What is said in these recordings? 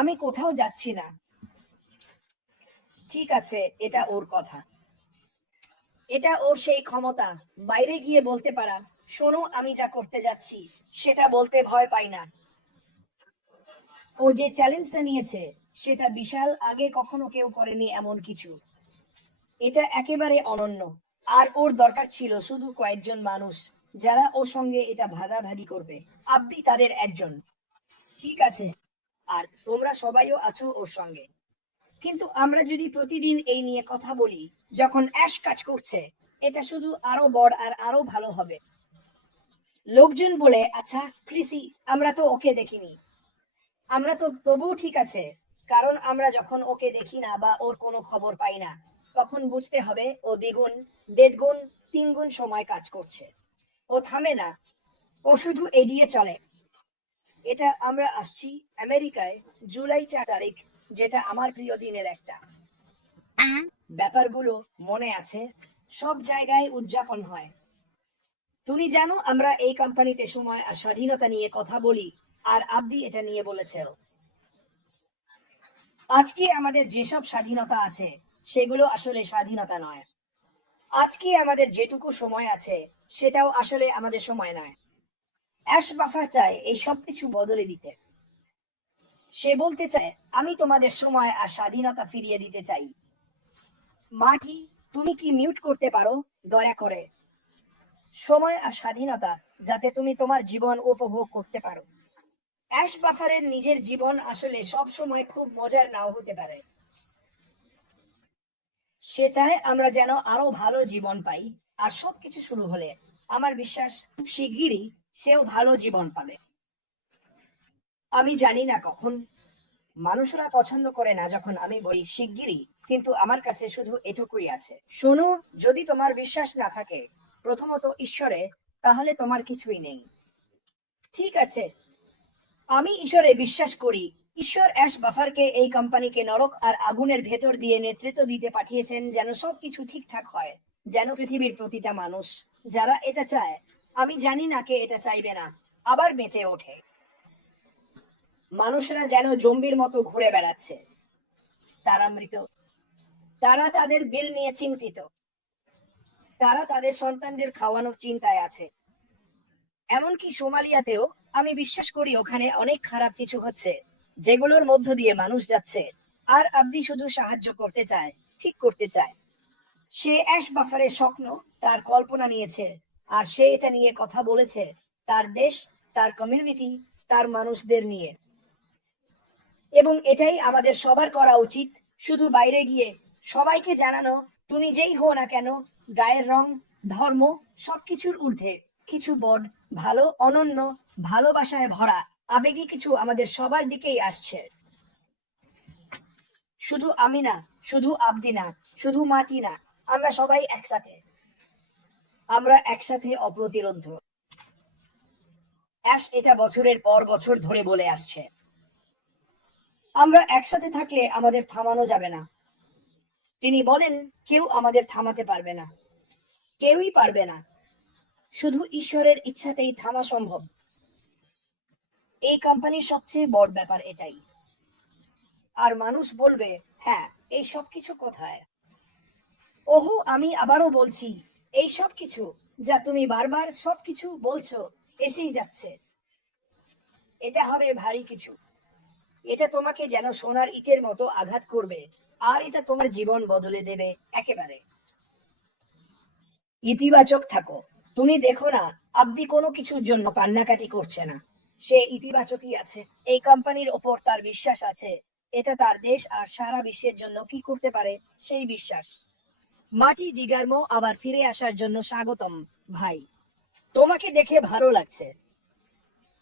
আমি কোথাও যাচ্ছি না। ঠিক আছে, এটা ওর কথা। এটা ওর সেই ক্ষমতা, বাইরে গিয়ে বলতে পারা, শোনো আমি যা করতে যাচ্ছি সেটা বলতে ভয় পাই না। ও যে চ্যালেঞ্জটা নিয়েছে সেটা বিশাল, আগে কখনো কেউ করেনি এমন কিছু। এটা একেবারে অনন্য। আর ওর দরকার ছিল শুধু কয়েকজন মানুষ যারা ওর সঙ্গে এটা ভাগাভাগি করবে। আপনি তাদের একজন। ঠিক আছে, আর তোমরা সবাইও আছো ওর সঙ্গে। কিন্তু আমরা যদি প্রতিদিন এই নিয়ে কথা বলি, যখন অ্যাশ কাজ করছে, এটা শুধু আরো বড় আর আরো ভালো হবে। লোকজন বলে, আচ্ছা ক্রিসি, আমরা তো ওকে দেখিনি। আমরা তো তবুও ঠিক আছে, কারণ আমরা যখন ওকে দেখি না বা ওর কোনো খবর পাই না, তখন বুঝতে হবে ও দ্বিগুণ, দেড় গুণ, তিন গুণ সময় কাজ করছে। ও থামে না, ও শুধু এগিয়ে চলে। এটা আমরা আসছি আমেরিকায় জুলাই 4 তারিখ, যেটা আমার প্রিয় দিনের একটা। ব্যাপারগুলো মনে আছে, সব জায়গায় উদযাপন হয়। তুমি জানো আমরা এই কোম্পানিতে সময় আর স্বাধীনতা নিয়ে কথা বলি, আর আব্দি এটা নিয়ে বলেছে। আজকে আমাদের যেসব স্বাধীনতা আছে সেগুলো আসলে স্বাধীনতা নয়। আজকে আমাদের যেটুকু সময় আছে সেটাও আসলে আমাদের সময় নয়। অ্যাশ বাফার চায় এই সব কিছু বদলে দিতে। সে বলতে চায়, আমি তোমাদের সময় আর স্বাধীনতা ফিরিয়ে দিতে চাই। মাটি, তুমি কি মিউট করতে পারো দয়া করে? সময় আর স্বাধীনতা, যাতে তুমি তোমার জীবন উপভোগ করতে পারো। অ্যাশ বাফারের নিজের জীবন আসলে সব সময় খুব মজার নাও হতে পারে। সে চায় আমরা যেন আরো ভালো জীবন পাই। আর সবকিছু শুরু হলে আমার বিশ্বাস খুব শিগগিরই সেও ভালো জীবন পাবে। আমি জানি না কখন। মানুষরা পছন্দ করে না যখন আমি বলি শিগগিরই, কিন্তু আমার কাছে শুধু এটুকুই আছে। শোনো, যদি তোমার বিশ্বাস না থাকে প্রথমত ঈশ্বরে, তাহলে তোমার কিছুই নেই। ঠিক আছে, আমি ঈশ্বরে বিশ্বাস করি। ঈশ্বর অ্যাশ বাফারকে, এই কোম্পানিকে নরক আর আগুনের ভেতর দিয়ে নেতৃত্ব দিতে পাঠিয়েছেন যেন সবকিছু ঠিকঠাক হয়, যেন পৃথিবীর প্রতিটা মানুষ যারা এটা চায়, আমি জানি না কে এটা চাইবে না, আবার বেঁচে ওঠে। মানুষরা যেন জম্বির মতো ঘুরে বেড়াচ্ছে, তারা মৃত, তারা তাদের বিল নিয়ে চিন্তিত, তারা তাদের সন্তানদের খাওয়ানোর চিন্তায় আছে। এমনকি সোমালিয়াতেও আমি বিশ্বাস করি ওখানে অনেক খারাপ কিছু হচ্ছে, যেগুলোর মধ্য দিয়ে মানুষ যাচ্ছে। আর আব্দি শুধু সাহায্য করতে চায়, ঠিক করতে চায়। সে অ্যাশ বাফারের স্বপ্ন, তার কল্পনা নিয়েছে, আর সে এটা নিয়ে কথা বলেছে তার দেশ, তার কমিউনিটি, তার মানুষদের নিয়ে। এবং এটাই আমাদের সবার করা উচিত, শুধু বাইরে গিয়ে সবাইকে জানানো, তুমি যেই হও না কেন, গায়ের রং, ধর্ম, সবকিছুর ঊর্ধ্বে কিছু বড়, ভালো, অনন্য, ভালোবাসায় ভরা, আবেগী কিছু আমাদের সবার দিকেই আসছে। শুধু আমি না, শুধু আব্দি না, শুধু মাটি না, আমরা সবাই একসাথে। আমরা একসাথে অপ্রতিরোধ্য। অ্যাশ এটা বছরের পর বছর ধরে বলে আসছে। আমরা একসাথে থাকলে আমাদের থামানো যাবে না। তিনি বলেন, কেউ আমাদের থামাতে পারবে না, কেউই পারবে না। শুধু ঈশ্বরের ইচ্ছাতেই থামা সম্ভব। এই কোম্পানির সবচেয়ে বড় ব্যাপার এটাই। আর মানুষ বলবে, হ্যাঁ, এই সব কিছু কোথায়? ওহো, আমি আবারও বলছি, এই সব কিছু যা তুমি বারবার সবকিছু বলছো, এসেই যাচ্ছে। এটা হবে ভারী কিছু। এটা তোমাকে যেন সোনার ইটের মতো আঘাত করবে, আর এটা তোমার জীবন বদলে দেবে একেবারে। ইতিবাচক থাকো। তুমি দেখো না, আব্দি কোনো কিছুর জন্য কান্নাকাটি করছে না। সে ইতিবাচকই আছে। এই কোম্পানির ওপর তার বিশ্বাস আছে। এটা তার দেশ আর সারা বিশ্বের জন্য কি করতে পারে সেই বিশ্বাস। মাটি জিগার্মো আবার ফিরে আসার জন্য স্বাগতম ভাই। তোমাকে দেখে ভালো লাগছে।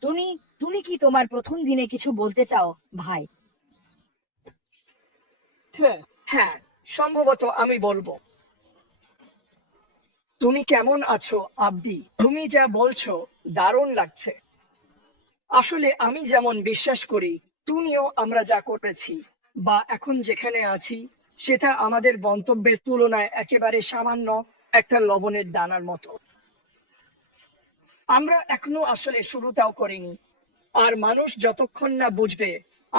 তুমি তুমি কি তোমার প্রথম দিনে কিছু বলতে চাও ভাই? হ্যাঁ, হ্যাঁ, সম্ভবত আমি বলবো। তুমি কেমন আছো আব্দি? তুমি যা বলছো দারুণ লাগছে। আসলে আমি যেমন বিশ্বাস করি, তুমিও আমরা যা করেছি বা এখন যেখানে আছি, সেটা আমাদের গন্তব্যের তুলনায় একেবারে সামান্য একটা লবণের দানার মতো। আমরা এখনো আসলে শুরুটাও করিনি। আর মানুষ যতক্ষণ না বুঝবে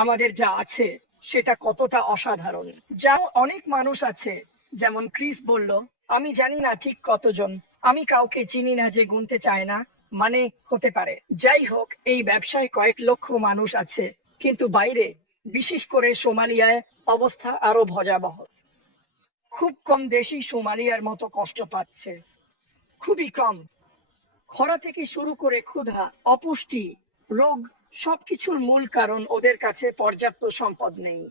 আমাদের যা আছে সেটা কতটা অসাধারণ। যা অনেক মানুষ আছে, যেমন ক্রিস বলল, আমি জানি না ঠিক কতজন, আমি কাউকে চিনি না যে গুনতে চায় না, মানে হতে পারে। যাই হোক, এই ব্যবসায় কয়েক লক্ষ মানুষ আছে, কিন্তু বাইরে, বিশেষ করে সোমালিয়ায়, অবস্থা আরো ভয়াবহ। খুব কম দেশই সোমালিয়ার মতো কষ্ট পাচ্ছে, খুবই কম। খরা থেকে শুরু করে ক্ষুধা, অপুষ্টি, রোগ, সবকিছুর মূল কারণ ওদের কাছে পর্যাপ্ত সম্পদ নেই।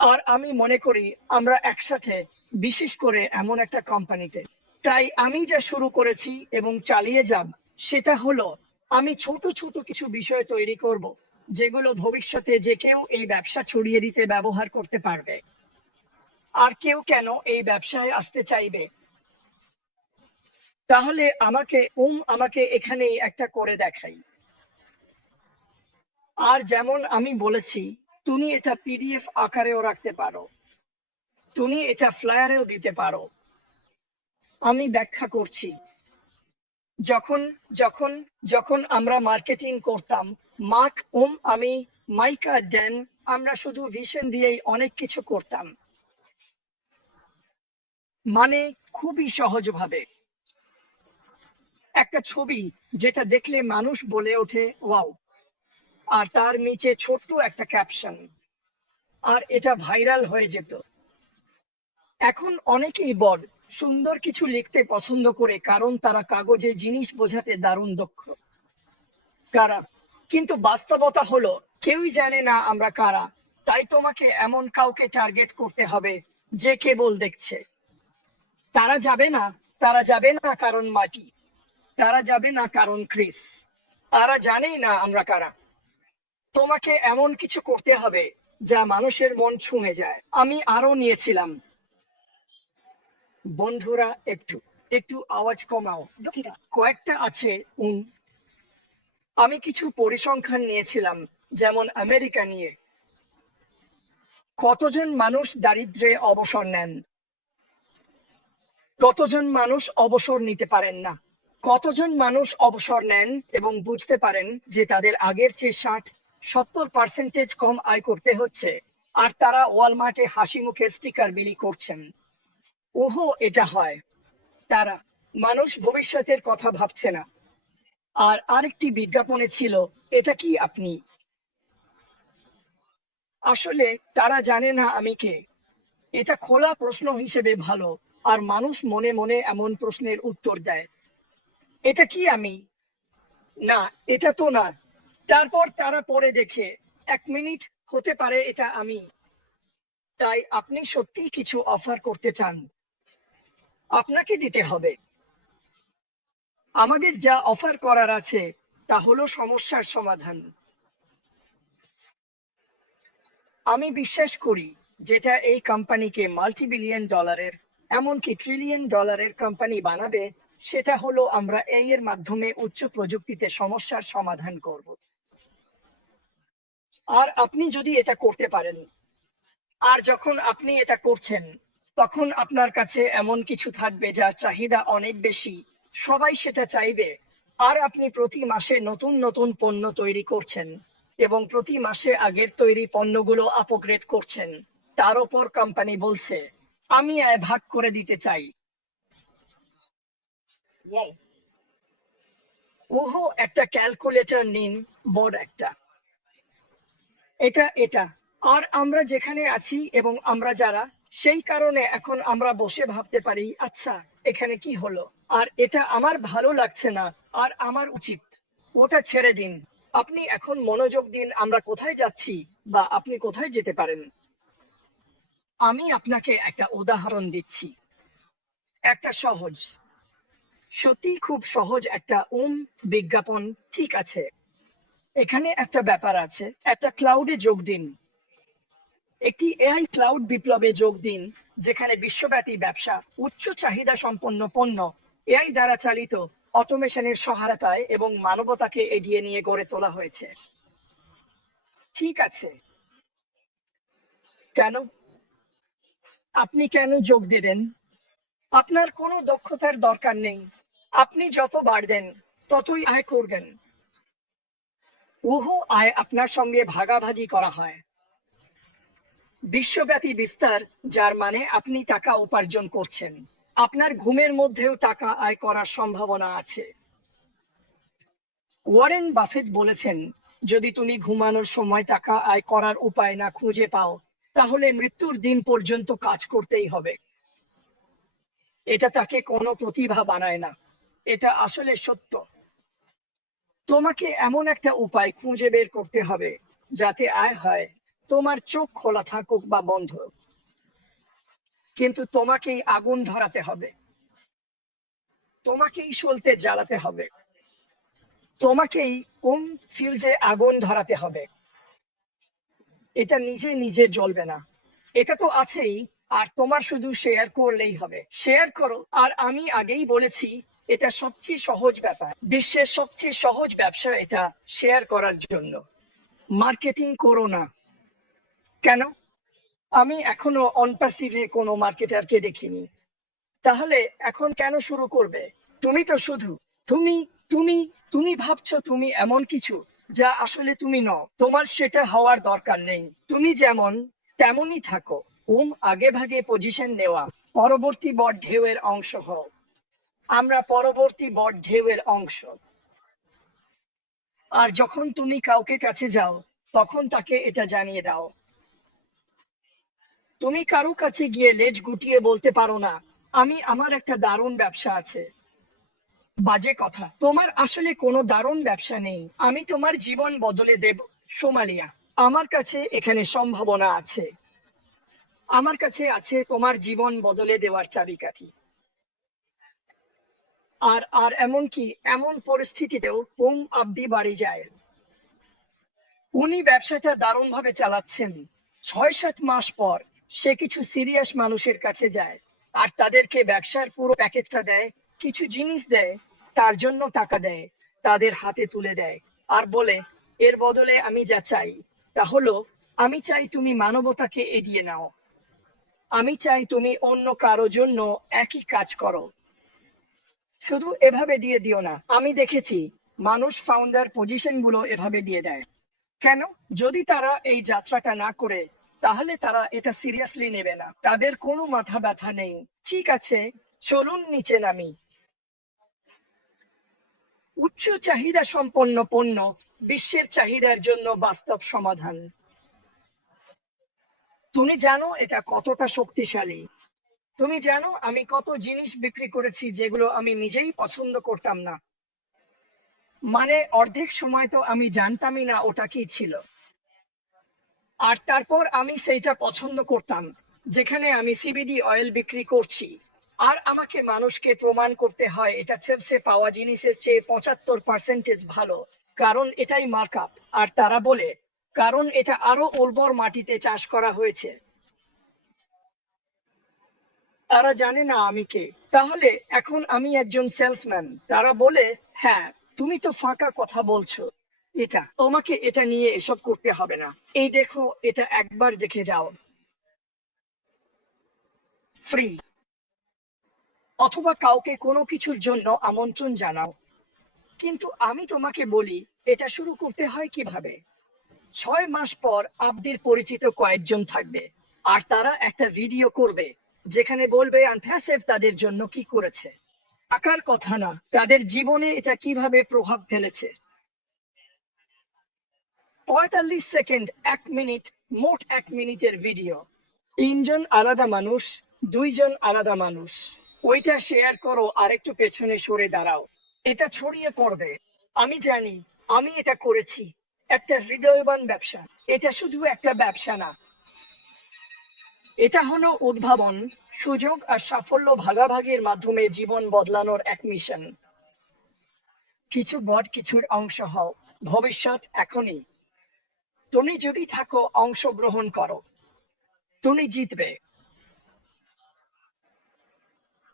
আর আমি মনে করি আমরা একসাথে, বিশেষ করে এমন একটা কোম্পানিতে, তাই আমি যা শুরু করেছি এবং চালিয়ে যাব সেটা হলো, আমি ছোট ছোট কিছু বিষয় তৈরি করব যেগুলো ভবিষ্যতে যে কেউ এই ব্যবসা ছড়িয়ে দিতে ব্যবহার করতে পারবে। আর কেউ কেন এই ব্যবসায় আসতে চাইবে, তাহলে আমাকে এখানেই একটা করে দেখাই। আর যেমন আমি বলেছি, তুমি এটা পিডিএফ আকারেও রাখতে পারো, তুমি এটা ফ্লায়ারেও দিতে পারো। আমি ব্যাখ্যা করছি। যখন যখন যখন আমরা মার্কেটিং করতাম, আমি, মাইকা, ড্যান, আমরা শুধু ভিশন দিয়েই অনেক কিছু করতাম, মানে খুবই সহজভাবে। একটা ছবি যেটা দেখলে মানুষ বলে ওঠে ওয়াও, আর তার নিচে ছোট্ট একটা ক্যাপশন, আর এটা ভাইরাল হয়ে যেত। এখন অনেকেই সুন্দর কিছু লিখতে পছন্দ করে, কারণ তারা কাগজে জিনিস বোঝাতে দারুণ দক্ষ। কারা? কিন্তু বাস্তবতা হলো, কেউই জানে না আমরা কারা। তাই তোমাকে এমন কাউকে টার্গেট করতে হবে যে কেবল দেখছে। তারা যাবে না কারণ মাটি, তারা যাবে না কারণ ক্রিস, তারা জানেই না আমরা কারা। তোমাকে এমন কিছু করতে হবে যা মানুষের মন ছুঁয়ে যায়। আমি আরো নিয়েছিলাম। বন্ধুরা, একটু একটু আওয়াজ কমাও, দুঃখিত। কয়েকটা আছে। আমি কিছু পরিসংখ্যান নিয়েছিলাম, যেমন আমেরিকা নিয়ে। কতজন মানুষ দারিদ্র্যে অবসর নেন? কতজন মানুষ অবসর নিতে পারেন না? কতজন মানুষ অবসর নেন এবং বুঝতে পারেন যে তাদের আগের চেয়ে 60-70% কম আয় করতে হচ্ছে, আর তারা ওয়ালমার্টে হাসি মুখে স্টিকার বিলি করছেন? ওহো, এটা হয়। তারা, মানুষ ভবিষ্যতের কথা ভাবছে না। আর আরেকটি বিজ্ঞাপনে ছিল, এটা কি আপনি? আসলে তারা জানে না আমি কে। এটা খোলা প্রশ্ন হিসেবে ভালো, আর মানুষ মনে মনে এমন প্রশ্নের উত্তর দেয়, এটা কি আমি? না, এটা তো না। তারপর তারা পরে দেখে, 1 মিনিট, হতে পারে এটা আমি। তাই আপনি সত্যি কিছু অফার করতে চান, আপনাকে দিতে হবে। আমাদের যা অফার করার আছে তা হলো সমস্যার সমাধান। আমি বিশ্বাস করি যেটা এই কোম্পানিকে মাল্টি-বিলিয়ন ডলারের, এমনকি ট্রিলিয়ন ডলারের কোম্পানি বানাবে, সেটা হলো আমরা এর মাধ্যমে উচ্চ প্রযুক্তিতে সমস্যার সমাধান করব। আর আপনি যদি এটা করতে পারেন, আর যখন আপনি এটা করছেন, তখন আপনার কাছে এমন কিছু থাকবে যা চাহিদা অনেক বেশি, সবাই সেটা চাইবে। আর আপনি প্রতি মাসে নতুন নতুন পণ্য তৈরি করছেন, এবং প্রতি মাসে আগের তৈরি পণ্যগুলো আপগ্রেড করছেন। তার উপর কোম্পানি বলছে, আমি আয় ভাগ করে দিতে চাই। Yay. ওহো, একটা ক্যালকুলেটর নিন, বড় একটা। এটা আর আমরা যেখানে আছি এবং আমরা যারা, সেই কারণে এখন আমরা বসে ভাবতে পারি, আচ্ছা, এখানে কি হলো, আর এটা আমার ভালো লাগছে না, আর আমার উচিত। ওটা ছেড়ে দিন। আপনি এখন মনোযোগ দিন আমরা কোথায় যাচ্ছি, বা আপনি কোথায় যেতে পারেন। আমি আপনাকে একটা উদাহরণ দিচ্ছি, একটা সহজ, সত্যি খুব সহজ একটা বিজ্ঞাপন। ঠিক আছে, এখানে একটা ব্যাপার আছে, একটা ক্লাউডে যোগ দিন, একটি এআই ক্লাউড বিপ্লবে যোগ দিন, যেখানে বিশ্বব্যাপী ব্যবসা, উচ্চ চাহিদা সম্পন্ন পণ্য, এআই দ্বারা চালিত, অটোমেশনের সহায়তায় এবং মানবতাকে এগিয়ে নিয়ে গড়ে তোলা হয়েছে। ঠিক আছে, কেন? আপনি কেন যোগ দেবেন? আপনার কোনো দক্ষতার দরকার নেই। আপনি যত বাড়বেন, ততই আয় করবেন। উহু আয় আপনার সঙ্গে ভাগাভাগি করা হয়। বিশ্বব্যাপী বিস্তার, যার মানে আপনি টাকা উপার্জন করছেন। আপনার ঘুমের মধ্যেও টাকা আয় করার সম্ভাবনা আছে। ওয়ারেন বাফেট বলেছেন, যদি তুমি ঘুমানোর সময় টাকা আয় করার উপায় না খুঁজে পাও, তাহলে মৃত্যুর দিন পর্যন্ত কাজ করতেই হবে। এটা তাকে কোনো প্রতিভা বানায় না, এটা আসলে সত্য। তোমাকে এমন একটা উপায় খুঁজে বের করতে হবে যাতে আয় হয়, তোমার চোখ খোলা থাকুক বা বন্ধ, কিন্তু তোমাকেই আগুন ধরাতে হবে, তোমাকেই সলতে জ্বালাতে হবে, তোমাকেই কোন ফিউজে আগুন ধরাতে হবে। এটা নিজে নিজে জ্বলবে না, এটা তো আছেই। আর তোমার শুধু শেয়ার করলেই হবে। শেয়ার করো। আর আমি আগেই বলেছি, এটা সবচেয়ে সহজ ব্যাপার, বিশ্বের সবচেয়ে সহজ ব্যবসা এটা শেয়ার করার জন্য। মার্কেটিং করো না। কেন? আমি এখনো অনপ্যাসিভে কোনো মার্কেটারকে দেখিনি। তাহলে এখন কেন শুরু করবে? তুমি তো শুধু তুমি তুমি তুমি ভাবছো তুমি এমন কিছু যা আসলে তুমি নও। তোমার সেটা হওয়ার দরকার নেই। তুমি যেমন তেমনই থাকো। আগে ভাগে পজিশন নেওয়া, পরবর্তী বড় ঢেউয়ের অংশ হও। আমরা পরবর্তী বড় ঢেউয়ের অংশ। আর যখন তুমি কাউকে কাছে যাও, তখন তাকে এটা জানিয়ে দাও। তুমি কারো কাছে গিয়ে লেজ গুটিয়ে বলতে পারো না, আমার একটা দারুণ ব্যবসা আছে। বাজে কথা। তোমার আসলে কোনো দারুণ ব্যবসা নেই। আমি তোমার জীবন বদলে দেব। সোমালিয়া, আমার কাছে এখানে সম্ভাবনা আছে। আমার কাছে আছে তোমার জীবন বদলে দেওয়ার চাবিকাঠি। আর আর এমনকি এমন পরিস্থিতিতেও আব্দি বাড়ি যায়। উনি ব্যবসাটা দারুণ ভাবে চালাচ্ছেন। 6-7 মাস পর সে কিছু সিরিয়াস মানুষের কাছে যায়, আর তাদেরকে ব্যবসার পুরো প্যাকেজটা দেয়, কিছু জিনিস দেয়, তার জন্য টাকা দেয়, তাদের হাতে তুলে দেয়, আর বলে, এর বদলে আমি যা চাই তা হলো, আমি চাই তুমি মানবতাকে এড়িয়ে নাও। আমি চাই তুমি অন্য কারো জন্য একই কাজ করো। শুধু এভাবে দিয়ে দিও না। আমি দেখেছি মানুষ ফাউন্ডার পজিশন গুলো এভাবে দিয়ে দেয়। কেন? যদি তারা এই যাত্রাটা না করে, তাহলে তারা এটা সিরিয়াসলি নেবে না। তাদের কোনো মাথা ব্যথা নেই। ঠিক আছে, চলুন নিচে নামি। উচ্চ চাহিদা সম্পন্ন পণ্য বিশ্বের চাহিদার জন্য বাস্তব সমাধান। তুমি জানো এটা কতটা শক্তিশালী? তুমি জানো আমি কত জিনিস বিক্রি করেছি যেগুলো আমি নিজেই পছন্দ করতাম না? মানে অর্ধেক সময় তো আমি জানতামই না ওটা কি ছিল। আর তারপর আমি সেইটা পছন্দ করতাম। যেখানে আমি সিবিডি অয়েল বিক্রি করছি, আর আমাকে মানুষকে প্রমাণ করতে হয় এটা চিপসে পাওয়া জিনিসের চেয়ে 75% ভালো, কারণ এটাই মার্কআপ। আর তারা বলে, কারণ এটা আরো উর্বর মাটিতে চাষ করা হয়েছে। তারা জানে না আমি কে। তাহলে এখন আমি একজন সেলসম্যান। তারা বলে, হ্যাঁ, তুমি তো ফাঁকা কথা বলছো। এটা তোমাকে এটা নিয়ে এসব করতে হবে না। এই দেখো, এটা একবার দেখে যাও। ফ্রি। অথবা কাউকে কোনো কিছুর জন্য আমন্ত্রণ জানাও। কিন্তু আমি তোমাকে বলি, এটা শুরু করতে হয় কিভাবে? 6 মাস পর আব্দির পরিচিত কয়েকজন থাকবে, আর তারা একটা ভিডিও করবে যেখানে বলবে আনফ্যাসেভ তাদের জন্য কি করেছে। টাকার কথা না, তাদের জীবনে এটা কিভাবে প্রভাব ফেলেছে। 45 সেকেন্ড, 1 মিনিট, মোট 1 মিনিটের ভিডিও। 3 জন আলাদা মানুষ, 2 জন আলাদা মানুষ। ওইটা শেয়ার করো আর একটু পেছনে সরে দাঁড়াও। এটা ছড়িয়ে পড়বে। আমি জানি, আমি এটা করেছি। একটা হৃদয়বান ব্যবসা। এটা শুধু একটা ব্যবসা না, এটা হলো উদ্ভাবন, সুযোগ আর সাফল্য ভাগাভাগির মাধ্যমে জীবন বদলানোর এক মিশন। কিছু বট কিছুর অংশ হও। ভবিষ্যৎ এখনই। তুমি যদি থাকো, অংশগ্রহণ করো, তুমি জিতবে।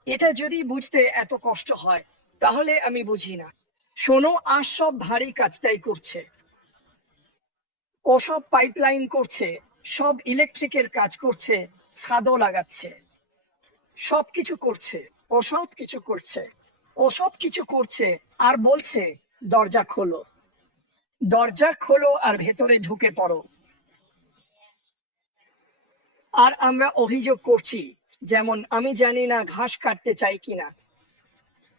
এটা যদি বুঝতে এত কষ্ট হয়, তাহলে আমি বুঝি না। শোনো, আজ সব ভারী কাজটাই করছে। ওসব পাইপলাইন করছে, সব ইলেকট্রিকের কাজ করছে, ছাদও লাগাচ্ছে, সবকিছু করছে। ওসব কিছু করছে, ওসব কিছু করছে, আর বলছে, দরজা খোলো। দরজা খোলো আর ভেতরে ঢুকে পড়ো। আর আমরা অভিযোগ করছি, যেমন আমি জানি না ঘাস কাটতে চাই কিনা।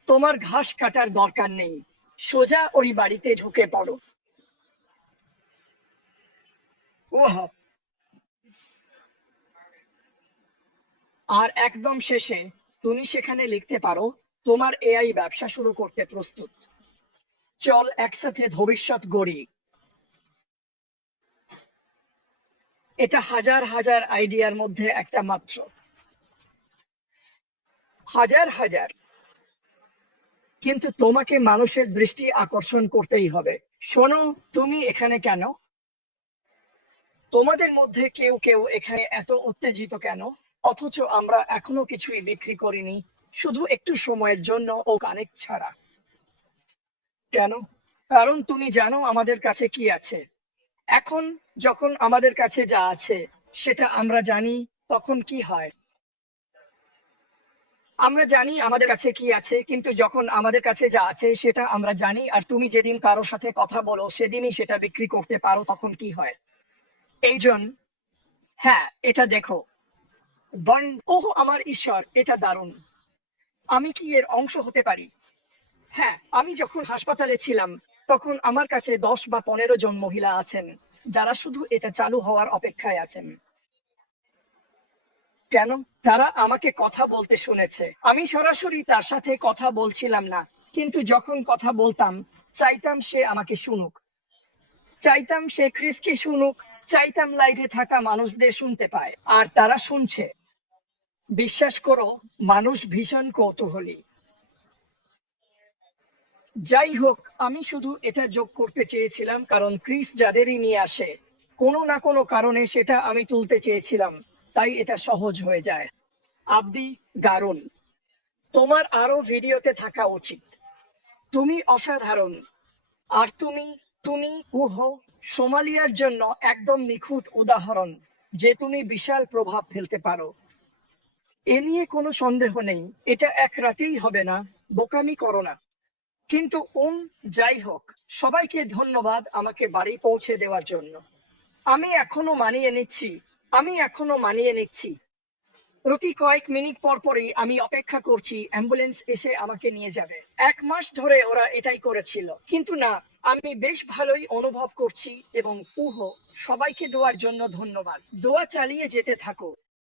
তোমার ঘাস কাটার দরকার নেই, সোজা ওই বাড়িতে ঢুকে পড়ো। ওহ, আর একদম শেষে তুমি সেখানে লিখতে পারো, তোমার এআই ব্যবসা শুরু করতে প্রস্তুত। চল একসাথে ভবিষ্যৎ গড়ি। এটা হাজার হাজার আইডিয়ার মধ্যে একটা মাত্র। হাজার হাজার। কিন্তু তোমাকে মানুষের দৃষ্টি আকর্ষণ করতেই হবে। শোনো, তুমি এখানে কেন? তোমাদের মধ্যে কেউ কেউ এখানে এত উত্তেজিত কেন, অথচ আমরা এখনো কিছুই বিক্রি করিনি, শুধু একটু সময়ের জন্য ও কানেক্ট ছাড়া? কেন? কারণ তুমি জানো আমাদের কাছে কি আছে। এখন যখন আমাদের কাছে যা আছে সেটা আমরা জানি, তখন কি হয়? আমরা জানি আমাদের কাছে কি আছে, কিন্তু যখন আমাদের কাছে যা আছে সেটা আমরা জানি, আর তুমি যেদিন কারোর সাথে কথা বলো সেদিনই সেটা বিক্রি করতে পারো, তখন কি হয়? এই জন্য, হ্যাঁ, এটা দেখো। ওহ আমার ঈশ্বর, এটা দারুণ। আমি কি এর অংশ হতে পারি? হ্যাঁ, আমি যখন হাসপাতালে ছিলাম তখন আমার কাছে 10 বা 15 জন মহিলা আছেন যারা শুধু এটা চালু হওয়ার অপেক্ষায় আছেন। কেন? তারা আমাকে কথা বলতে শুনেছে। আমি সরাসরি তার সাথে কথা বলছিলাম না, কিন্তু যখন কথা বলতাম চাইতাম সে আমাকে শুনুক, চাইতাম সে ক্রিসকে শুনুক, চাইতাম লাইভে থাকা মানুষদের শুনতে পায়, আর তারা শুনছে। বিশ্বাস করো, মানুষ ভীষণ কৌতূহলী। যাই হোক, আমি শুধু এটা যোগ করতে চেয়েছিলাম কারণ ক্রিস যাদেরই নিয়ে আসে কোনো না কোনো কারণে সেটা আমি তুলতে চেয়েছিলাম, তাই এটা সহজ হয়ে যায়। আব্দি, দারুণ। তোমার আরো ভিডিওতে থাকা উচিত। তুমি অসাধারণ। আর তুমি, তুমি সোমালিয়ার জন্য একদম নিখুঁত উদাহরণ যে তুমি বিশাল প্রভাব ফেলতে পারো। এ নিয়ে কোনো সন্দেহ নেই। এটা এক রাতেই হবে না, বোকামি করো না। কিন্তু যাই হোক, সবাইকে ধন্যবাদ আমাকে বাড়ি পৌঁছে দেওয়ার জন্য। আমি এখনো মানিয়ে নিচ্ছি। আমি এখনো মানিয়ে নিচ্ছি। প্রতি কয়েক মিনিট পর পরই আমি অপেক্ষা করছি অ্যাম্বুলেন্স এসে আমাকে নিয়ে যাবে। 1 মাস ধরে ওরা এটাই করেছিল, কিন্তু না, আমি বেশ ভালোই অনুভব করছি। এবং সবাইকে দোয়ার জন্য ধন্যবাদ। দোয়া চালিয়ে যেতে থাকো।